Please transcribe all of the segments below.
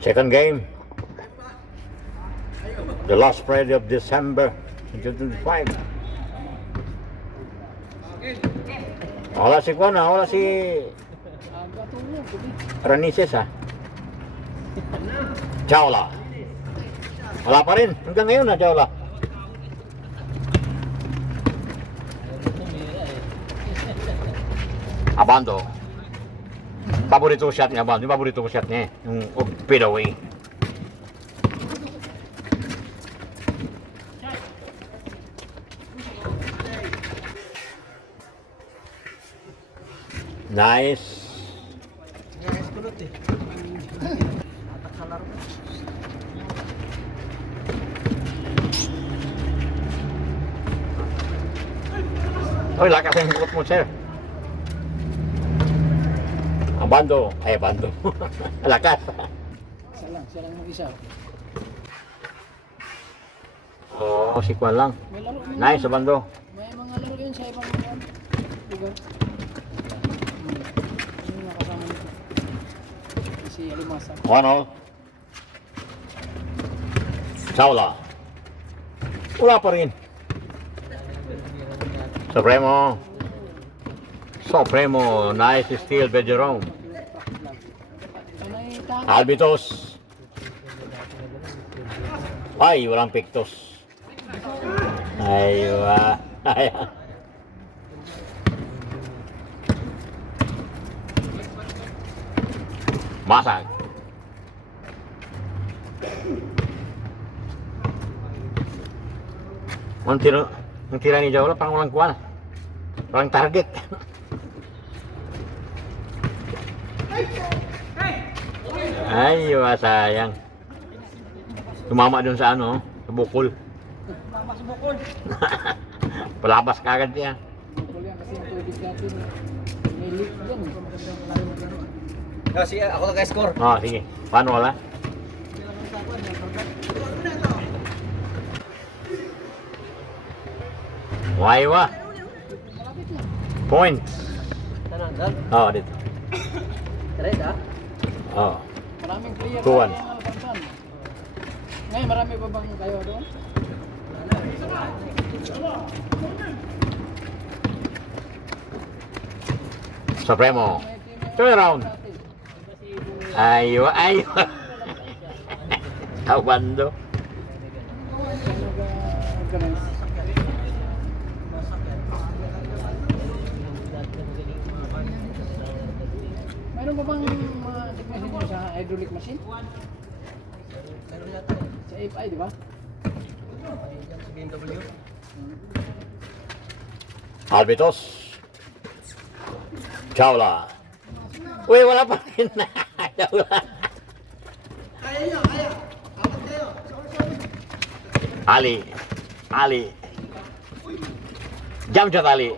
Second game. The last Friday of December 2025. Wala si Juan, wala si Ranises Chawla. Wala pa rin. Hanggang ngayon Chawla. Abando. Paborito shot niya, Abando. Yung paborito ko shot niya, yung fade away. Nice. Oy, lakas yung bukot mo, sir. Abando. Ay, Abando. Lakas. Siya lang mag-isa. Oo, si Juan lang. May laro yun. Nice, Abando. May mga laro yun sa ibang lugar. Yung nakasama nito. Si Alimasa. 1-0. Chawla. Wala pa rin. Supremo. Nice steal by Jerome. Albitos. Ay, walang pictos. Ay, ay. Masag. Ang tira ni Jawla parang walang kuwan. Walang target. Ay, sayang. Tumama dun sa ano, sa bukol. Tama sa bukol. Palabas kagad niya. Bukol yan kasi yung tubig natin. May leak yan. Kasi ako nag-score. Oh, sige. Paano wala? Waiwa. Points. Tanan, dal. Oh, dito. Red Oh. Maraming player 2-1. na alcanzan. Ngayon, marami pa bang kayo doon? Supremo. Turn around. Aywa. Abando. Mayroon pa bang mga technician nyo sa hydraulic machine? Sa AFI, di ba? BMW. Albitos. Chawla. Uy, wala pa rin. Chawla. Ali. Jump shot Ali.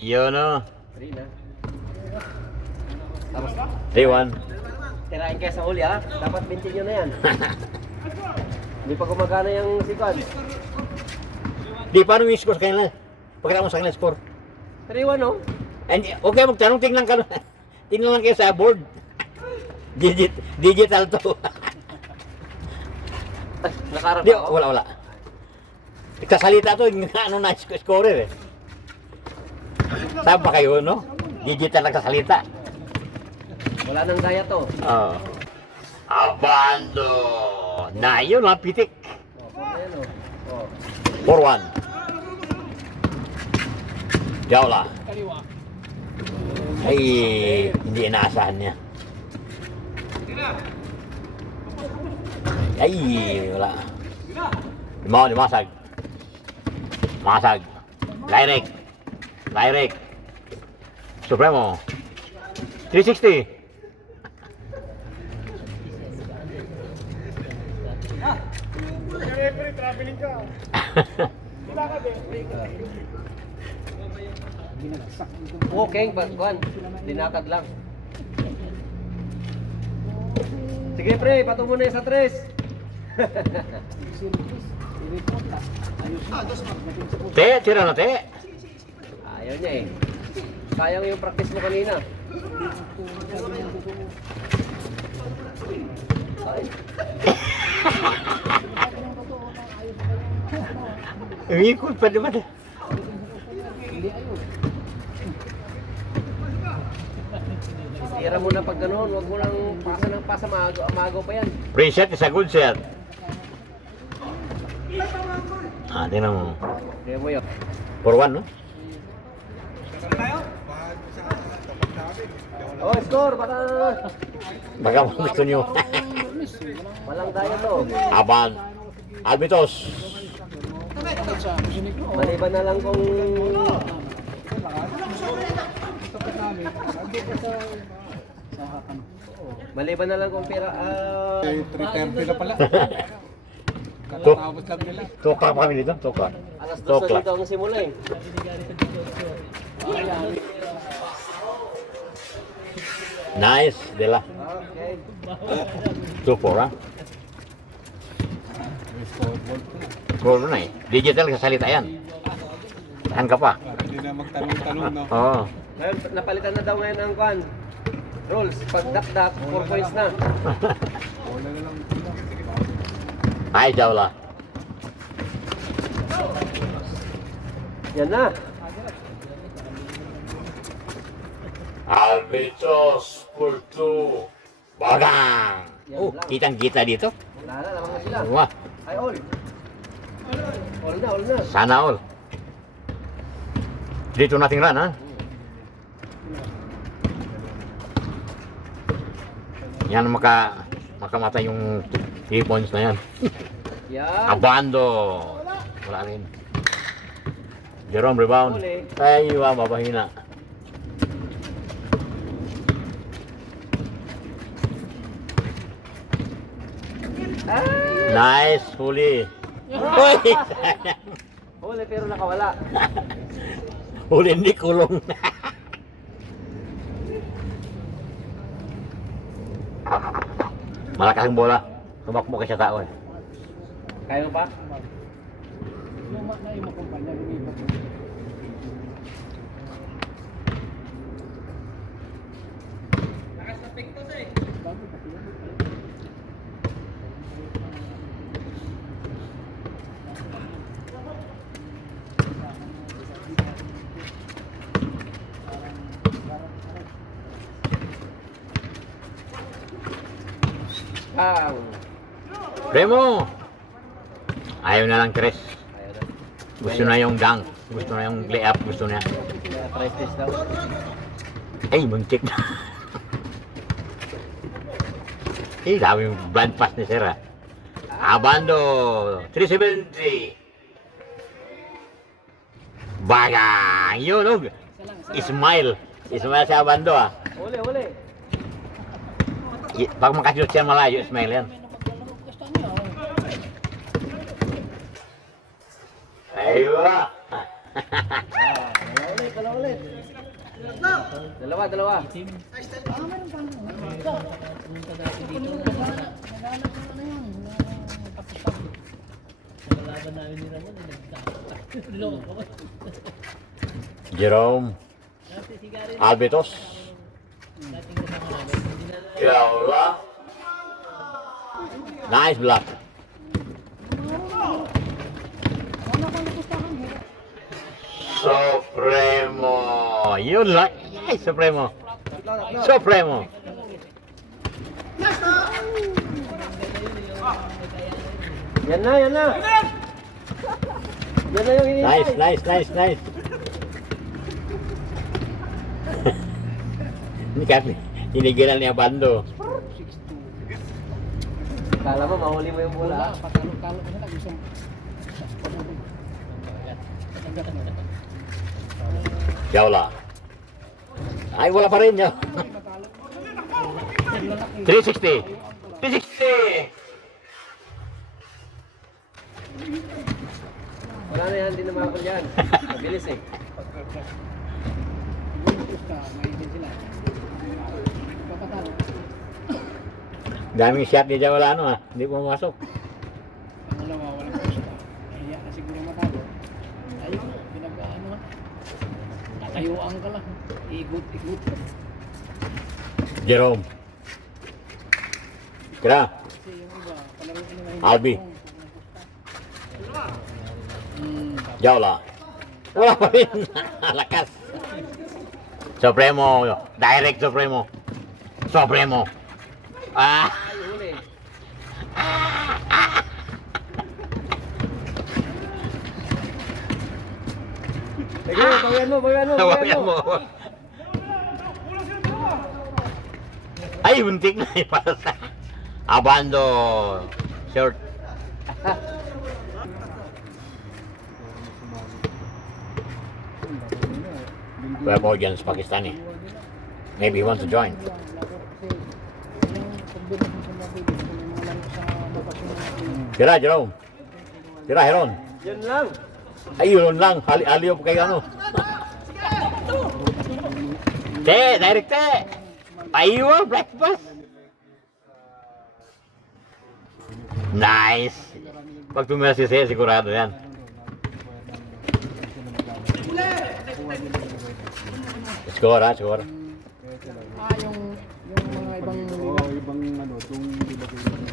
Yun o. 3-1. Tirahin kayo sa huli Dapat 20 nyo na yan. Hindi pa gumagana yung sikad. Di, paano yung score sa kanila? Pagkita mo sa kanila score. 3-1 And, okay, magtanong, tingnan ka. Tingnan lang kayo sa board. Digital to. Ay, nakarap Di, ako. wala. Nagsasalita to, ano na scorer eh. Saan pa kayo, no? Digital nagsasalita. Wala nang gaya to. Oo. Abando. Na yun, pitik. Ayan 4-1. Jawla. Kaliwa. Ay, hindi inaasahan niya. Ay, wala. Masag. Direct. Supremo. 360. Referee, traveling ka. Diba ka, Okay, kuan. Dinatag lang. Sige pre, patungo na sa 3. Te, tira na te. Ayaw niya eh. Sayang yung practice mo kanina. Ay, Umikot pa naman. tira mo na pag gano'n. Huwag mo lang pasa ng pasa. Maagaw pa yan. Preset is a good set. Ah, tingnan mo. Kaya mo yun. For one, no? Oh, score! Baka Baka gusto nyo. walang daya to. Aban. Albitos. Sa Montenegro. Maliban na lang kung Tapat namin. Andito sa Hakan. maliban na lang kung pira 3:30 na pala. To, Kalatapos lang nila. toka pa kami dito. Toka. alas 2 Tokla. dito ang simula eh. Nice, Dela. Okay. 2-4, ha? Score na eh. Digital kasalita yan. Tahan ka pa. Hindi na magtanong-tanong, no? Oo. Ngayon, napalitan na daw ngayon ang kwan. Rules, pag dakdak, 4 points na. Wala na lang. Ay, Jawla. Yan na. Albitos for 2. Bagang! Oh, kitang-kita dito. Wala na, lamang na sila. Wah, Ay, all. All na, all na. sana all. Dito nating run, ha? Yan makamata yung 3 points na yan. Yan. Abando. Wala rin. Jerome rebound. Uli. Ay, mabahina. Ay! Nice, huli. Uy! Huli pero nakawala. Huli, hindi kulong. Malakas ang bola. Tumakbo ka sa tao eh. Kaya mo pa? Luma na yung makumpanya. Lumipat. Bang! Remo! Ayaw na lang Chris. Ayaw na. Gusto na yung dunk. Gusto na yung layup. Gusto na. Price test daw. Ay, muntik na. Eh, dami yung blind pass ni Sir. Abando. 370. Bagang. Yun, oh. Ismail. Ismail sa Abando, ah. Huli, huli. Pag makasunod siya malayo, Ismail yan. Ay, wala. Dalawa ulit, dalawa ulit. Dalawa, dalawa. Jerome. Albitos. Ya Allah. Nice block. Supremo. Yun lang. Ay, Supremo. Supremo. Yan na, yan na. Yan na yung hinihintay. Nice, nice, nice, nice. Ini kami. Hinigilan niya Bando. Kala mo, mahuli mo yung bola. Patalo-talo ka na lang. Isang Jawla. Ay, wala pa rin niya. 360. 360. Wala na yan, hindi na makakul yan. Mabilis eh. Maigin sila. Papatalo. Daming shot ni Jawla ano ah. Hindi pumasok. Pangalawa, walang pusta. Kaya na siguro matalo. Ayun, pinag-ano. Igot-igot. Jerome. Kira. Kasi yung iba, palaro nila hindi. Albi. Hmm. Jaula. Wala pa rin. Lakas. Supremo. Direct Supremo. Supremo. Ah. Ay, huli. Sige, bawian mo, bawian mo, Tawagan mo. Ay, buntik na ipasa. Abando. Short. We have audience Pakistani. Maybe he wants to join. Tira, Jerome. Tira, Heron. Yun lang. Ay, yun lang. Aliyo po kayo ano. Te, direct te. Ayun, breakfast. Nice. Pag tumira si Seo, sigurado yan. Score ha, score. Yung mga ibang ibang ano, itong nilagay ng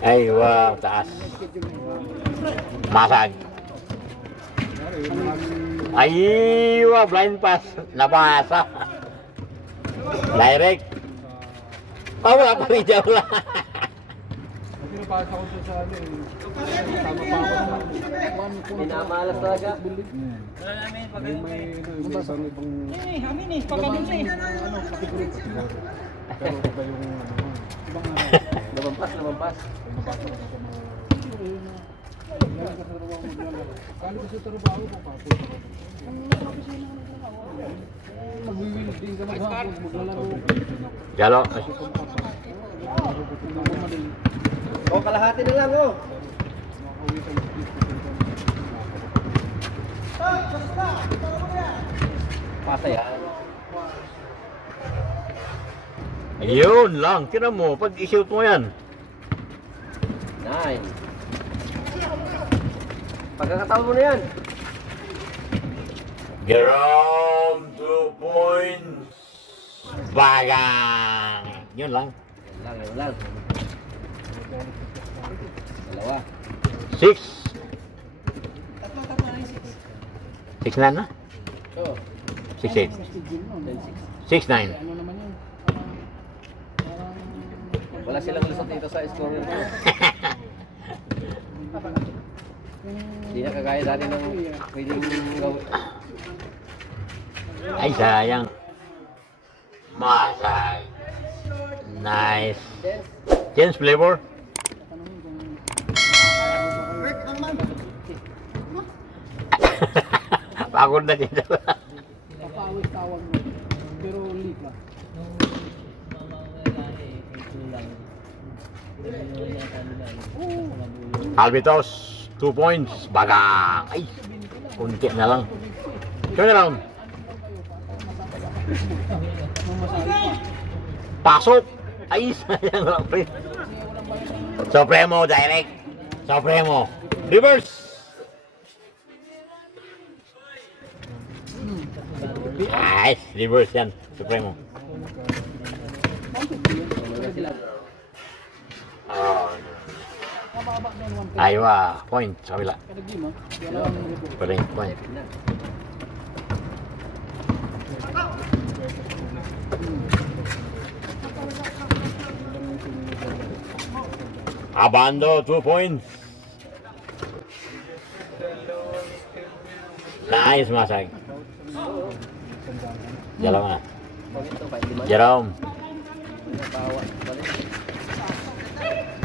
Ay, wow, taas. Masag. Ay, wow, blind pass. Nabasa. Direct. Oh, wala pa rin dyan, wala. pinapasa ko sa ano eh. Tama pa ako. Pinamalas talaga. May ano, ibang pero iba yung ano. Lumampas, lumampas. Kali ko sa trabaho ko kapos. Magwiwilis din ka maghapon, maglalaro. Galo. O, kalahati na lang, oh. Pasa yan. Ayun lang, tira mo. Pag i-shoot mo yan. Nice. Pagkakataon mo na yan. Jerome, 2 points. Bagang. Yun lang. Yan lang, yan lang. Dalawa. 6. 6 na na? Oh, 6-8. 6-9. ano naman yun? wala silang lusot dito sa scorer ko. Hindi na kagaya dati ng pwedeng gawin. Ay, sayang. Masay. Nice. Change flavor. Pagod na dito. Papawis tawag mo. Pero leak lang. Albitos, 2 points. Bagang. Ay, kunti na lang. Turn around. Pasok. Ay, sayang lang. Supremo, direct. Supremo. Reverse. Nice. Reverse yan. Supremo. Mababa na yung 1 Aywa. Point. Sa kabila. Kada game ah. Dalawang libo. Paling point. Abando, 2 points. Nice, Masag. Dalawa na. Jerome. Bawa.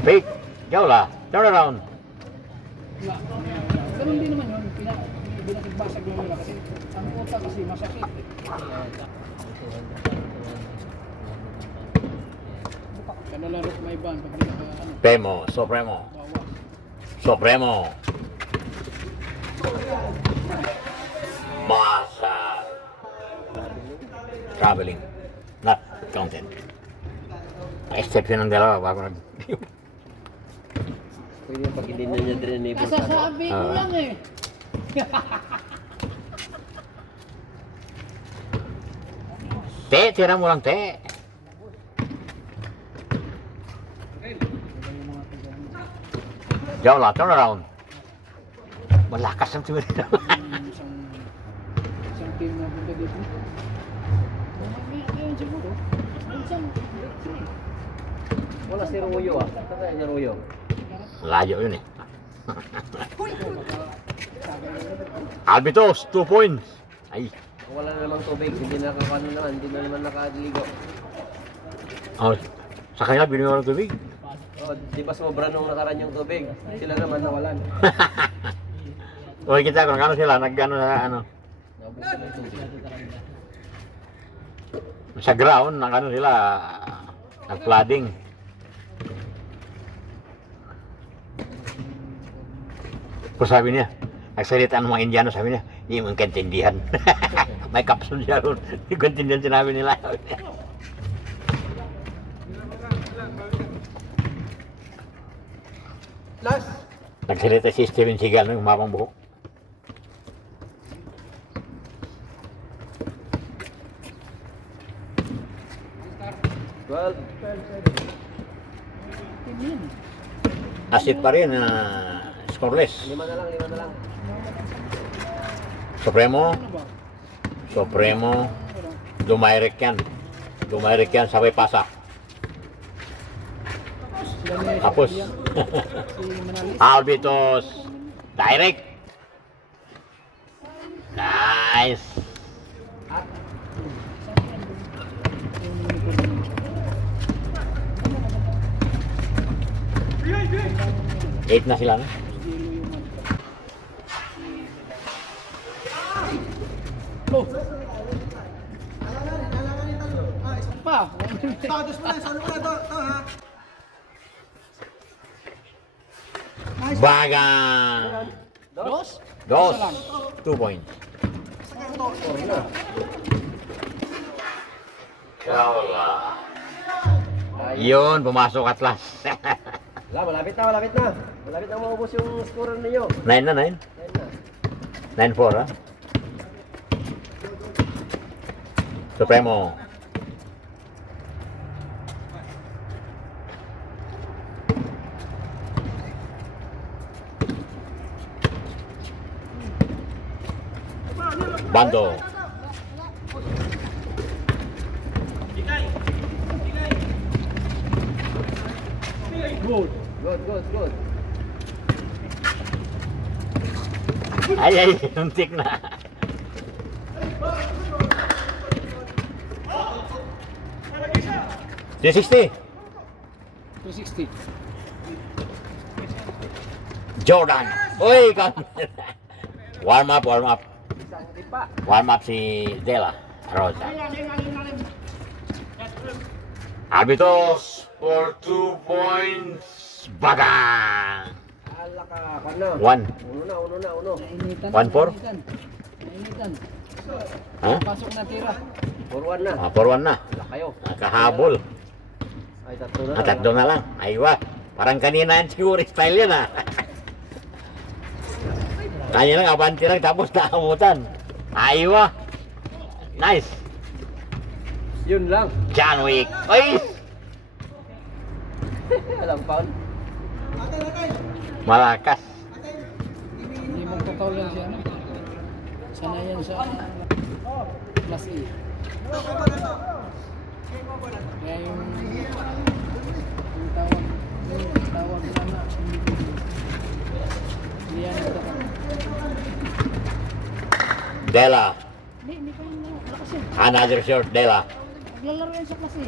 Pick. Ikaw la. Turn around. Wala. Ganun din naman yun. Binakigbasag lang nila kasi ang utak kasi masakit. Kada laro may ban pag hindi ka ano, Pemo, Supremo. bawas. Supremo. Masag. Traveling. Not counted. Exception ng dalawa bago nag... Pwede yung pag hindi na niya drinable. Kasasabi ko Ah. lang eh. Te, tira mo lang, te. Diyan lang, turn around. Malakas ang tumira. Isang team na punta dito. Ngayon siguro. Minsan, Wala si Ruyo ah. Saan ni Ruyo? Layo yun eh. Albitos, 2 points. Ay, Wala na namang tubig, hindi na nakakano naman, hindi na naman nakaligo. oh, sa kanila binigyan ng tubig. Oh, di ba sobra nung nakaraan yung tubig? Sila naman nawalan. O kita kung ano sila, nag-ano na ano. Naubos na yung tubig. Sa ground, nag-ano sila, nag-flooding. Kung sabi niya, nagsalita ng mga Indiano, sabi niya, hindi mo kaintindihan. May kapsul siya ron. Hindi ko intindihan sinabi nila. Last! Nagsalita si Steven Seagal ng umapang buhok. Well, team yun. Asit pa rin, scoreless. lima na lang. Supremo, Ano ba? Supremo, Dumayrek yan. Dumayrek yan, sabay pasak. Sila ni Tapos, si Manalis. Albitos, direct. Nice. Yung uniform. 8 na sila na. Yellow yung Oh! Pa! Baga. Dos? Dos. Isa lang. 2 points. Yun, pumasok Atlas. Wala, malapit na. Malapit na maubos yung score ninyo. 9 na, 9. Ayun na. 9-4, ha? Supremo. Bando. Good. Good. Ay, untik na. $360. 260. Jordan. Uy, warm up. Isang tipa. Warm up si Dela Rosa. Albitos for 2 points. Bagang. Ala ka, kano? 1. Uno. Nainitan. 1-4? Nainitan. Ha? Pasok na tira. 4-1 na. 4-1 na. Wala kayo. Nakahabol. Ay, tatlo na. Tatlo na lang. Aywa. Parang kanina yan siguro style yan, ha. Kanya lang, abanti lang, tapos naamutan. Aywa. Nice. Yun lang. John Wick. Ay! Alam pound. Malakas. Hindi magpakaw yan siya. Ano? Sana yan sa plus A. Kaya yung tawag na hindi yan ito. Dela. Hindi pa yung malakas yun. Another short, Dela. Naglalaro yan sa plus A.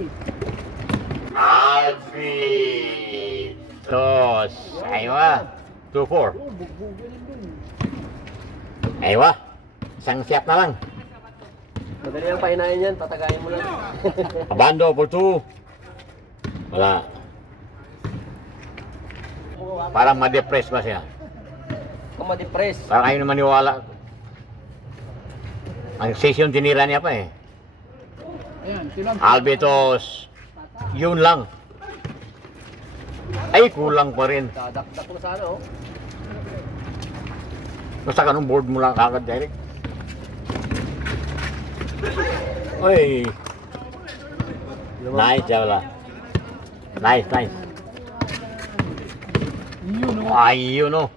Albitos. Aywa. 2-4. Oh, bugbugin din. Aywa. Isang siap na lang. Madali ang pahinayan yan, patagayin mo lang. Abando for 2. Wala. Parang ma-depress ba siya? Kung ma-depress. Parang kayo na maniwala. Ang session tinira niya pa eh. Ayan, tilang. Albitos. Yun lang. Ay, kulang pa rin. Dadakdak mo sana oh. Basta kanong board mo lang kagad direct. Ay, Nice, Jawla. Nice, nice. Yun, oh. Ay, yun oh.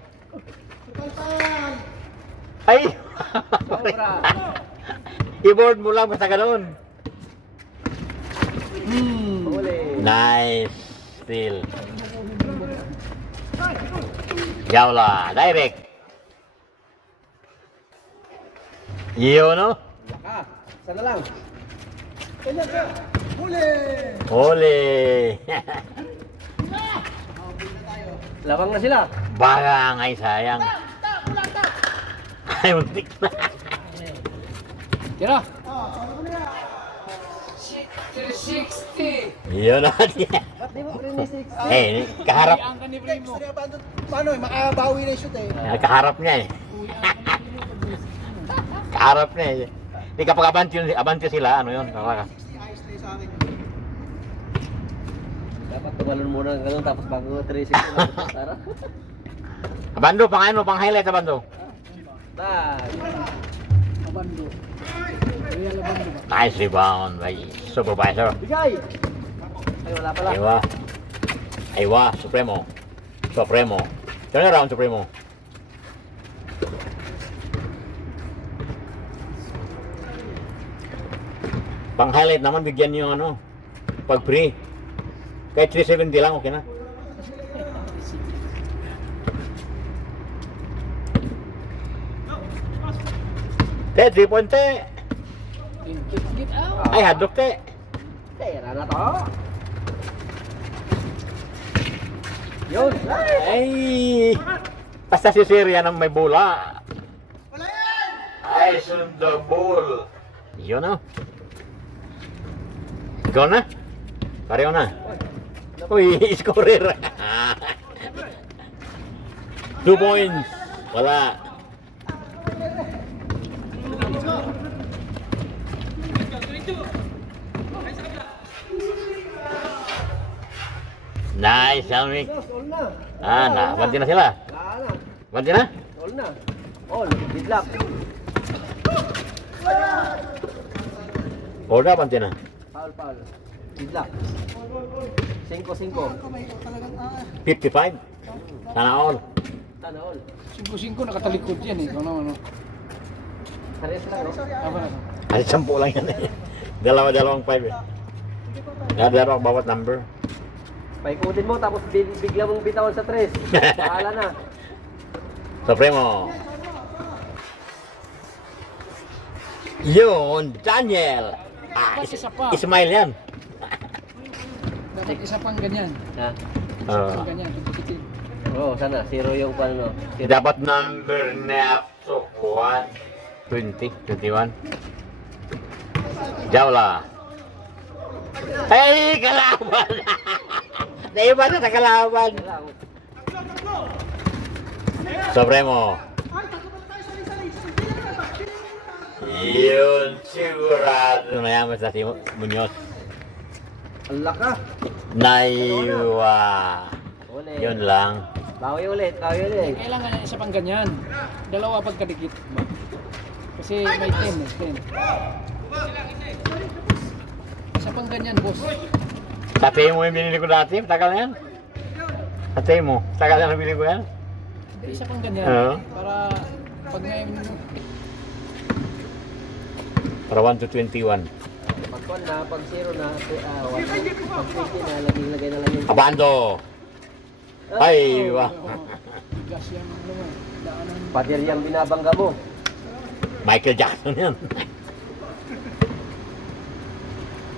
Ay! Sobra. Keyboard mo lang basta ganun. Huli. Nice. Still. Jawla. Direct. Yun oh. Laka. Sana lang. Huli. Lawang na sila. Barang ay sayang. Ay, muntik na. Tira. 360. Yun na. Ba't di mo pre-message? Eh, kaharap. Ang ka ni Primo. Paano eh, makabawi na yung shoot eh. Kaharap niya eh. Kaharap niya eh. Di kapag abante sila, ano yun? Kaka. Ayos na yun sa akin. Dapat tumalon muna ng ganun tapos bago 360 na tara. Abando, pang ano, pang highlight abando. Bye. Abando. Real Abando ba? Nice rebound by supervisor. Bigay! Ay, wala pala. Aywa. Aywa, Supremo. Supremo. Turn around, Supremo. Pang highlight naman, bigyan niyo ano, pag free. Kahit 370 lang, okay na. Te, 3 point te. Get out. Ay, hadok te. Pera na to. Yun! Ay! Basta si Syria ng may bola. Wala yan! Ay, sundo ball. Yun na. Ikaw na? Pareho na. Uy, scorer. 2 points. Wala. Nice, Almic. All na. Ah, na. Banti na sila. Wala na. Banti na? All na. All. Good luck. Order, banti na. Foul, foul. Good luck. 5-5. Kamay ko talagang 55. Sana all. Sana all. 5-5 nakatalikod yan eh. Ano, ano. Pares lang, no? Apa na? Ay, 10 lang yan eh. Dalawa-dalawang 5 eh. Dalawa bawat number. Paikutin mo tapos bigla mong bitawan sa 3. Bahala na. Supremo. Yun, Daniel. Ah, Dapat isa pa. Ismail yan. Dapat isa pang ganyan. Ha? Pang ganyan. Tipitin. Oo, sana. 0 yung paano. Zero. Dapat number na so 1, 20, 21. Jawla. Hey, kalaban! Naiba na sa kalaban. Wala. Supremo. Yun, sigurado na yan basta si Muñoz. Ang laka. Naiwa. Uli. Yun lang. Bawi ulit. Bawi ulit. Kailangan isa pang ganyan. Dalawa pagkadikit. Kasi may 10 eh. 10. Isa pang ganyan, boss. Tatay mo yung binili ko dati, tagal na yan. Tatay mo, tagal na binili ko yan. Hindi, isa pang ganyan. Oo. Para pag may Para 1 to 21. Pag 1 na, pag 0 na, pag 20 na, lagay na lang yung... Abando! Ay, wah. gas yan naman. Daanan. Pader yung binabangga mo. Michael Jackson yan.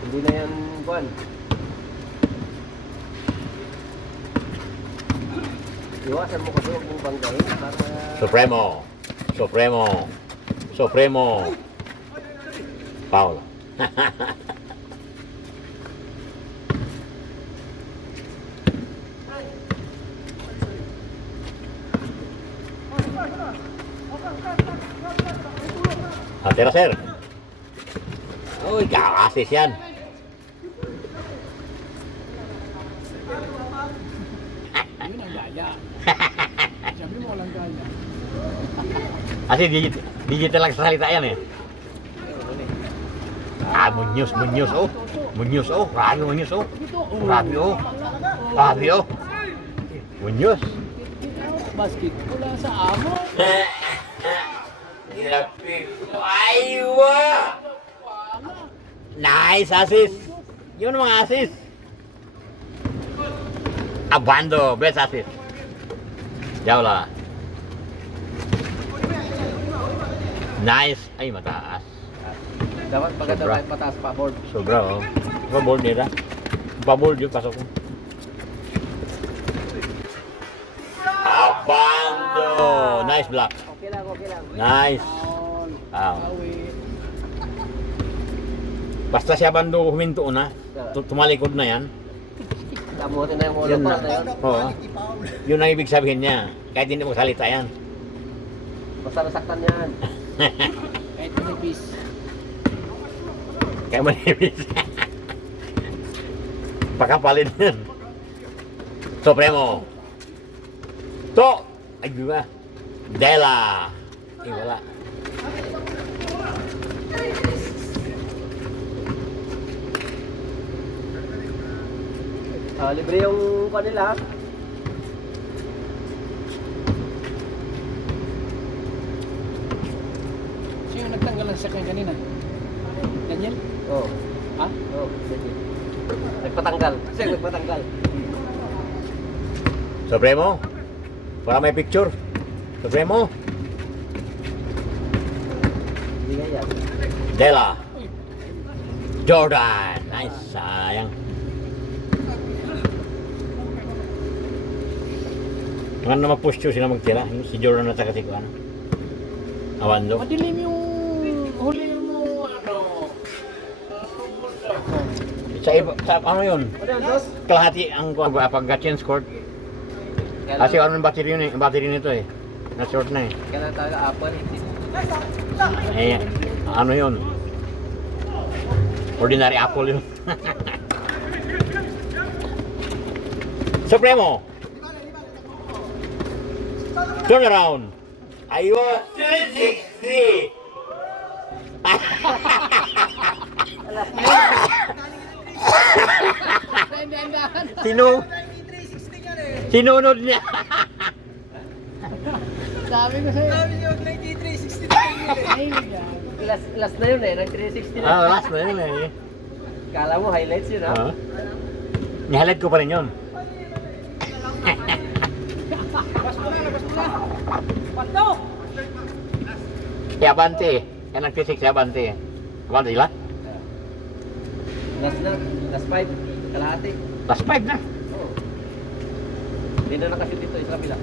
Hindi na yan, Juan. Iwasan mo kasi huwag mong banggain para... Supremo. Supremo. Supremo. Paul. Atira, sir. Uy, kakasis yan. Yun ang gaya. Sabi mo walang gaya. Kasi digital lang sa salita yan eh. Ah, Muñoz, Muñoz, oh. Toto. Munyos, oh. Grabe, Munyos, oh. Dito. Grabe, oh. Grabe, oh. Munyos. Basket. Wala sa amo. Aywa! Nice assist. Yun mga assist. Abando, best assist. Jauh lah. Nice. Ay, mataas. Dapat maganda Sobra. kahit mataas pa board. Sobra, oh. Pa-board nila. Pa-board yun, pasok mo. Abando! Nice block. Okay lang, okay lang. Nice. Foul. Wow. Bawi. Basta si Abando huminto na. Tumalikod na yan. Damutin na yung ulo Yan pa na. na yun. Oo. Quality foul. Yun ang ibig sabihin niya. Kahit hindi mo salita yan. Basta nasaktan yan. Kahit manipis. Kaya manibis. Pakapalin yan. Supremo. To! Ay, di ba? Dela! Ay, wala. Libre yung kanila. Sino yung nagtanggal ng sakyan kanina? Daniel? Oo. Ha? Oo, sige. Nagpatanggal. Kasi nagpatanggal. Supremo. Para may picture. Supremo. Hindi nga yan. Dela. Jordan. Nice. Sayang. Nga na mag-push through sila magtira. Yung si Jordan na taga si ano. Awando. Madilim yung huli mo, ano. Sa ano yun? Ano yan, Dos? Kalahati ang pag-change court. Kasi ano yung battery yun eh. Yung battery nito eh. Na-short na eh. Kailangan talaga Apple. Eh, ano yun? Ordinary apple yun. Supremo! Turn around! Ayos! 360! Dahan-dahan. Sinunod niya! Sabi ko sa'yo. Sabi niyo, 93, 60 na yun eh. Ay, yan. Last na yun eh. Nag-360 na. Last na yun eh. Kala mo highlights yun ha? Nihalag ko pa rin yun. Si Abante eh. Yan ang fisik si Abante eh. Abante sila? Last na. Last 5. Kalahati. Last 5 na. Oo. Hindi na nakashoot dito. Isa kabila.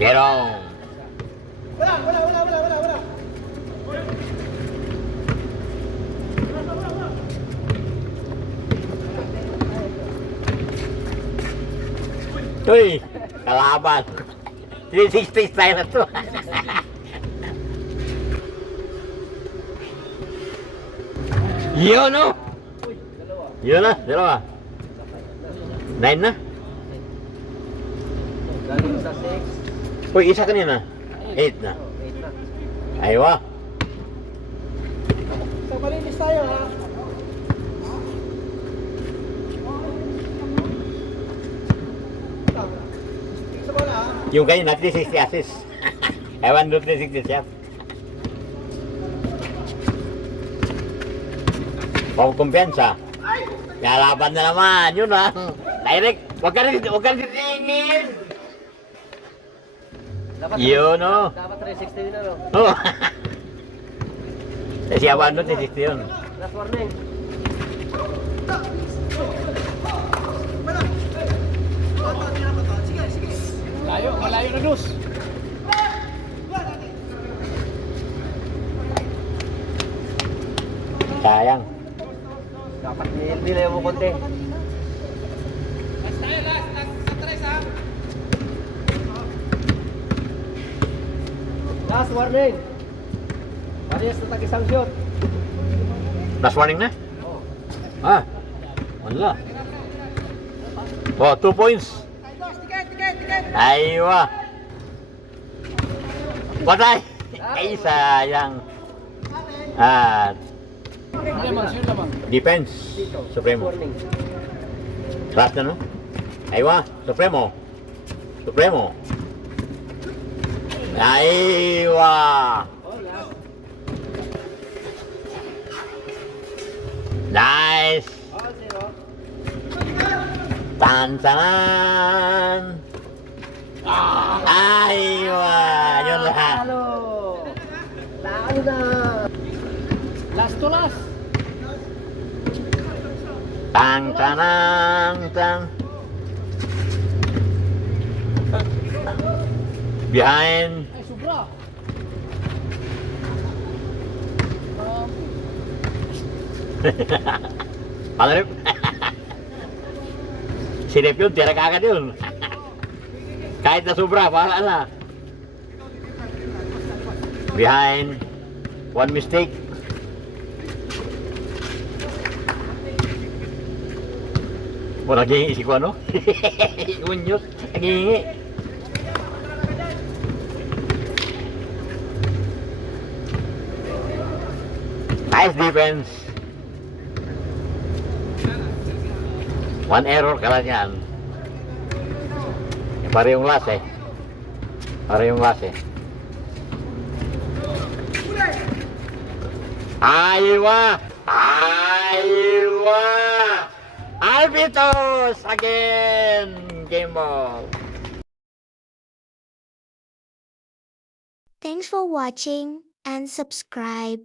Gerong. Wala. Uy, kalaban. 360 style na to. Yun no? Yun na, dalawa. 9 na? Galing sa 6. Uy, isa kanina. 8 na. 8 na. Aywa. So, malinis tayo ha. Isa ba na ha? Yung kanina, 360 assist. Ewan doon 360 siya. Pag kumpiyansa. Kalaban na naman. Yun lang. Direct. Huwag ka titingin. Dapat Yun no. Dapat 360 din ano. Oh. Si Awan doon, 360 yun. Last warning. Malayo na dos. Sayang. Dapat nila mo konti. Last warning. Parehas na tag-isang shot. Last warning na? Oh. Ah. Wala. Oh, 2 points. Tiket. Aywa. Patay! Ay, sayang. At Ano naman, sino naman? defense. Supremo. Warning. Last na, no? Aywa, Supremo. Supremo. Aywa. Nice. All zero. Tansanan. Aywa. Yun lang. Talo. Talo na. Last to last. Tang tanang tang. Behind. Ay, sobra. Ano rin? Si Rep yun, tira ka agad yun. Kahit na sobra, bahala na. Behind. One mistake. O, naghihingi si ko ano? Unyos, naghihingi. Nice defense. One error ka lang yan. Para yung last eh. Para yung last eh. Aywa! Aywa! Albitos again! Game ball. Thanks for watching and subscribe.